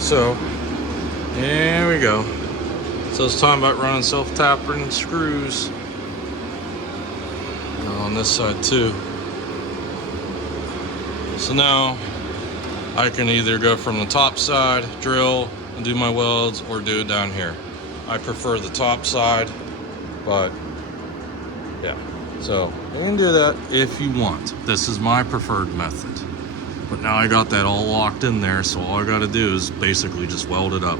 So here we go. So it's talking about running self-tapping screws on this side too. So now I can either go from the top side, drill and do my welds, or do it down here. I prefer the top side, but yeah. So you can do that if you want. This is my preferred method. But now I got that all locked in there, so all I gotta do is basically just weld it up.